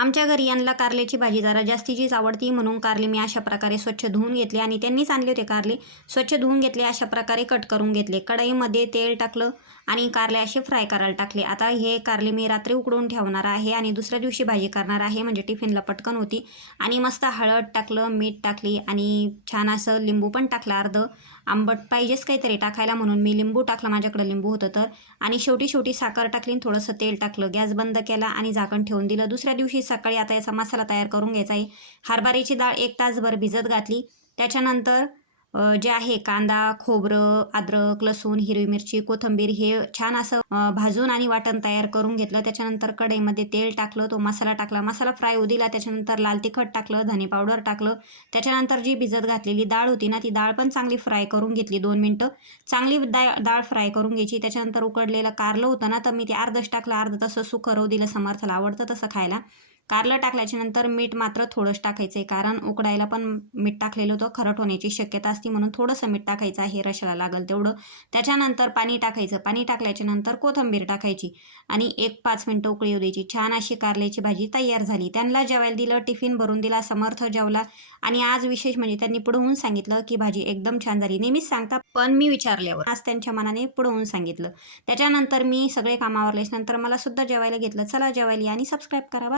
आमच्या घरी यांना कारल्याची भाजी जरा जास्तीचीच आवडती, म्हणून कारले मी अशा प्रकारे स्वच्छ धुवून घेतले आणि त्यांनीच आणले होते कारले. स्वच्छ धुवून घेतले, अशा प्रकारे कट करून घेतले. कढईमध्ये तेल टाकलं आणि कारले असे फ्राय करायला टाकले. आता हे कारले मी रात्री उकडवून ठेवणार आहे आणि दुसऱ्या दिवशी भाजी करणार आहे, म्हणजे टिफिनला पटकन होती. आणि मस्त हळद टाकलं, मीठ टाकली आणि छान असं लिंबू पण टाकलं अर्धं. आंबट पाहिजेच काहीतरी टाकायला म्हणून मी लिंबू टाकलं, माझ्याकडे लिंबू होतं तर. आणि शेवटी साखर टाकली आणि थोडंसं तेल टाकलं. गॅस बंद केला आणि झाकण ठेवून दिलं. दुसऱ्या दिवशी सकाळी आता याचा मसाला तयार करून घ्यायचा आहे. हरभऱ्याची डाळ 1 तासभर भिजत घातली. त्याच्यानंतर जे आहे कांदा, खोबरं, अद्रक, लसूण, हिरवी मिरची, कोथिंबीर हे छान असं भाजून आणि वाटण तयार करून घेतलं. त्याच्यानंतर कढईमध्ये तेल टाकलं, तो मसाला टाकला. मसाला फ्राय होऊ दिला. त्याच्यानंतर लाल तिखट टाकलं, धने पावडर टाकलं. त्याच्यानंतर जी भिजत घातलेली डाळ होती ना, ती डाळ पण चांगली फ्राय करून घेतली 2 मिनटं. चांगली डाळ फ्राय करून घ्यायची. त्याच्यानंतर उकडलेलं कारलं होतं ना, तर मी ते अर्धच टाकलं, अर्ध तसं सुकं राहू दिलं. समर्थला आवडतं तसं खायला. कारलं टाकल्याच्यानंतर मीठ मात्र थोडंच टाकायचं आहे, कारण उकडायला पण मीठ टाकलेलं होतं, खरट होण्याची शक्यता असते, म्हणून थोडंसं मीठ टाकायचं आहे, रशाला लागेल तेवढं. त्याच्यानंतर पाणी टाकायचं. पाणी टाकल्याच्यानंतर कोथिंबीर टाकायची आणि 1-5 मिनटं उकळी येऊ द्यायची. छान अशी कारल्याची भाजी तयार झाली. त्यांना जेवायला दिलं, टिफिन भरून दिला, समर्थ जेवला. आणि आज विशेष म्हणजे त्यांनी पुढवून सांगितलं की भाजी एकदम छान झाली. नेहमीच सांगतात, पण मी विचारल्यावर आज त्यांच्या मनाने पुढवून सांगितलं. त्याच्यानंतर मी सगळे कामावरल्याच्यानंतर मला सुद्धा जेवायला घेतलं. चला जेवायला आणि सबस्क्राईब करा.